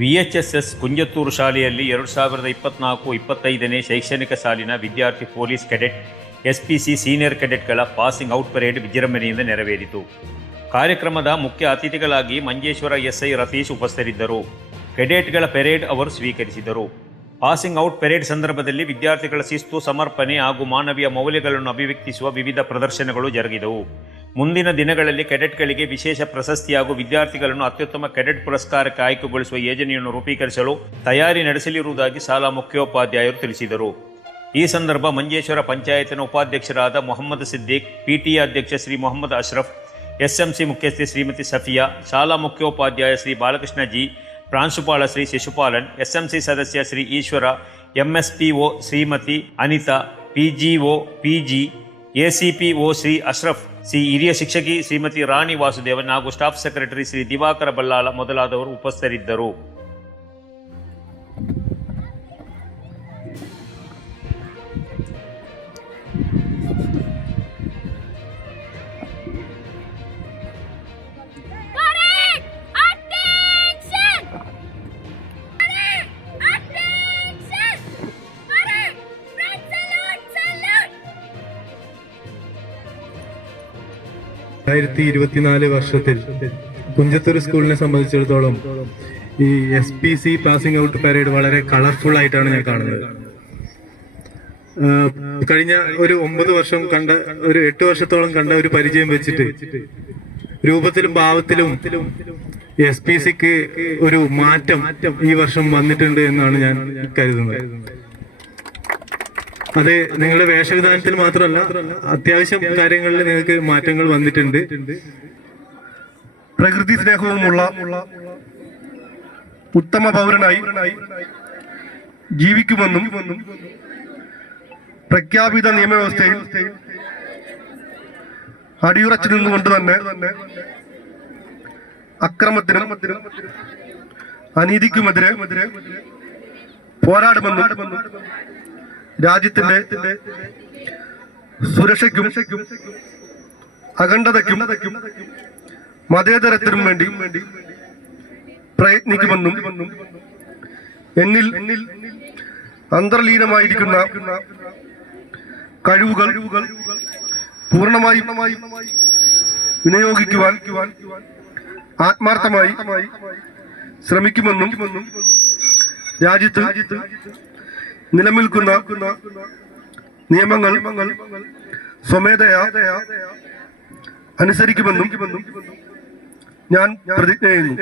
VHSS Kunjathur ಶಾಲೆಯಲ್ಲಿ 2024-25ನೇ ಶೈಕ್ಷಣಿಕ ಸಾಲಿನ ವಿದ್ಯಾರ್ಥಿ ಪೊಲೀಸ್ ಕೆಡೆಟ್ SPC ಸೀನಿಯರ್ ಕೆಡೆಟ್ಗಳ ಪಾಸಿಂಗ್ ಔಟ್ ಪರೇಡ್ ವಿಜೃಂಭಣೆಯಿಂದ ನೆರವೇರಿತು. ಕಾರ್ಯಕ್ರಮದ ಮುಖ್ಯ ಅತಿಥಿಗಳಾಗಿ ಮಂಜೇಶ್ವರ SI ರತೀಶ್ ಉಪಸ್ಥಿತರಿದ್ದರು. ಕೆಡೆಟ್ಗಳ ಪೆರೇಡ್ ಅವರು ಸ್ವೀಕರಿಸಿದರು. ಪಾಸಿಂಗ್ ಔಟ್ ಪೆರೇಡ್ ಸಂದರ್ಭದಲ್ಲಿ ವಿದ್ಯಾರ್ಥಿಗಳ ಶಿಸ್ತು, ಸಮರ್ಪಣೆ ಹಾಗೂ ಮಾನವೀಯ ಮೌಲ್ಯಗಳನ್ನು ಅಭಿವ್ಯಕ್ತಿಸುವ ವಿವಿಧ ಪ್ರದರ್ಶನಗಳು ಜರುಗಿದವು. ಮುಂದಿನ ದಿನಗಳಲ್ಲಿ ಕೆಡೆಟ್ಗಳಿಗೆ ವಿಶೇಷ ಪ್ರಶಸ್ತಿ ಹಾಗೂ ವಿದ್ಯಾರ್ಥಿಗಳನ್ನು ಅತ್ಯುತ್ತಮ ಕೆಡೆಟ್ ಪುರಸ್ಕಾರಕ್ಕೆ ಆಯ್ಕೆಗೊಳಿಸುವ ಯೋಜನೆಯನ್ನು ರೂಪೀಕರಿಸಲು ತಯಾರಿ ನಡೆಸಲಿರುವುದಾಗಿ ಶಾಲಾ ಮುಖ್ಯೋಪಾಧ್ಯಾಯರು ತಿಳಿಸಿದರು. ಈ ಸಂದರ್ಭ ಮಂಜೇಶ್ವರ ಪಂಚಾಯತಿನ ಉಪಾಧ್ಯಕ್ಷರಾದ ಮೊಹಮ್ಮದ್ ಸಿದ್ದಿಕ್, PTA ಅಧ್ಯಕ್ಷ ಶ್ರೀ ಮೊಹಮ್ಮದ್ ಅಶ್ರಫ್, SMC ಮುಖ್ಯಸ್ಥೆ ಶ್ರೀಮತಿ ಸಫಿಯಾ, ಶಾಲಾ ಮುಖ್ಯೋಪಾಧ್ಯಾಯ ಶ್ರೀ ಬಾಲಕೃಷ್ಣ ಜಿ, ಪ್ರಾಂಶುಪಾಲ ಶ್ರೀ ಶಿಶುಪಾಲನ್, SMC ಸದಸ್ಯ Shri Ishwara, MSPO Shrimati Anita, PGO PG, ACPO Shri Ashraf, ಹಿರಿಯ ಶಿಕ್ಷಕಿ ಶ್ರೀಮತಿ ರಾಣಿ ವಾಸುದೇವನ್ ಹಾಗೂ ಸ್ಟಾಫ್ ಸೆಕ್ರೆಟರಿ ಶ್ರೀ ದಿವಾಕರ ಬಲ್ಲಾಳ ಮೊದಲಾದವರು ಉಪಸ್ಥಿತರಿದ್ದರು. വർഷത്തിൽ കുഞ്ചത്തൂർ സ്കൂളിനെ സംബന്ധിച്ചിടത്തോളം ഈ SPC പാസിംഗ് ഔട്ട് പരേഡ് വളരെ കളർഫുൾ ആയിട്ടാണ് ഞാൻ കാണുന്നത്. കഴിഞ്ഞ ഒരു 9 വർഷം കണ്ട, ഒരു 8 വർഷത്തോളം കണ്ട ഒരു പരിചയം വെച്ചിട്ട് രൂപത്തിലും ഭാവത്തിലും SPCക്ക് ഒരു മാറ്റം ഈ വർഷം വന്നിട്ടുണ്ട് എന്നാണ് ഞാൻ കരുതുന്നത്. അത് നിങ്ങളുടെ വേഷവിധാനത്തിൽ മാത്രമല്ല, അത്യാവശ്യം കാര്യങ്ങളിൽ നിങ്ങൾക്ക് മാറ്റങ്ങൾ വന്നിട്ടുണ്ട്. പ്രകൃതി സ്നേഹവുമുള്ള ഉത്തമ പൗരനായി ജീവിക്കുമെന്നും പ്രഖ്യാപിത നിയമവ്യവസ്ഥയിൽ അടിയുറച്ചു നിന്നുകൊണ്ട് തന്നെ അക്രമത്തിനും അനീതിക്കുമെതിരെ പോരാടുമെന്നും രാജ്യത്തിന്റെ സുരക്ഷയ്ക്കും അഖണ്ഡതയ്ക്കും മതേതരത്തിനും വേണ്ടി പ്രയത്നിക്കുമെന്നും എന്നിൽ അന്തർലീനമായിരിക്കുന്ന കഴിവുകൾ പൂർണ്ണമായും വിനിയോഗിക്കുവാൻ ആത്മാർത്ഥമായി ശ്രമിക്കുമെന്നും രാജ്യത്ത് നിലനിൽക്കുന്ന നിയമങ്ങൾ സ്വമേധയാ അനുസരിക്കുമെന്നും ഞാൻ പ്രതിജ്ഞ ചെയ്യുന്നു.